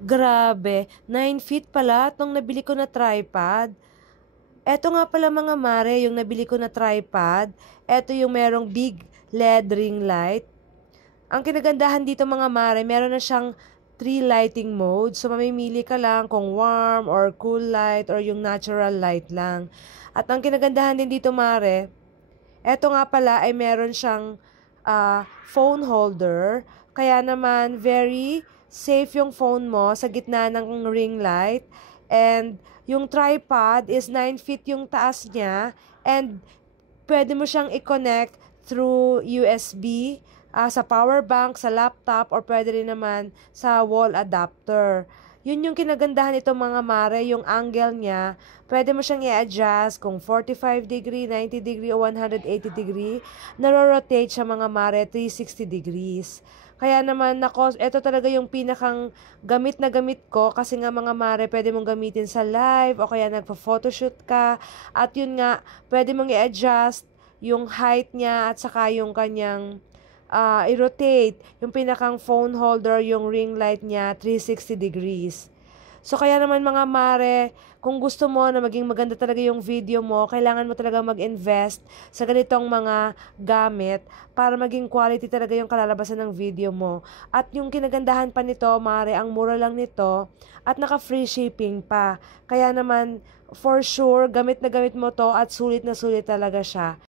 Grabe, 9 feet pala itong nabili ko na tripod. Eto nga pala mga mare, yung nabili ko na tripod. Eto yung merong big LED ring light. Ang kinagandahan dito mga mare, meron na siyang 3 lighting mode. So mamimili ka lang kung warm or cool light or yung natural light lang. At ang kinagandahan din dito mare, eto nga pala ay meron siyang phone holder. Kaya naman very safe yung phone mo sa gitna ng ring light. And yung tripod is 9 feet yung taas niya. And pwede mo siyang i-connect through USB, sa power bank, sa laptop, or pwede rin naman sa wall adapter. Yun yung kinagandahan nito mga mare, yung angle niya. Pwede mo siyang i-adjust kung 45 degree, 90 degree, o 180 degree. Naro-rotate siya mga mare, 360 degrees. Kaya naman, nako, ito talaga yung pinakang gamit na gamit ko kasi nga mga mare, pwede mong gamitin sa live o kaya nagpa-photoshoot ka. At yun nga, pwede mong i-adjust yung height niya at saka yung kanyang i-rotate. Yung pinakang phone holder, yung ring light niya, 360 degrees. So, kaya naman mga mare, kung gusto mo na maging maganda talaga yung video mo, kailangan mo talaga mag-invest sa ganitong mga gamit para maging quality talaga yung kalalabasan ng video mo. At yung kinagandahan pa nito, mare, ang mura lang nito at naka-free shipping pa. Kaya naman, for sure, gamit na gamit mo to at sulit na sulit talaga siya.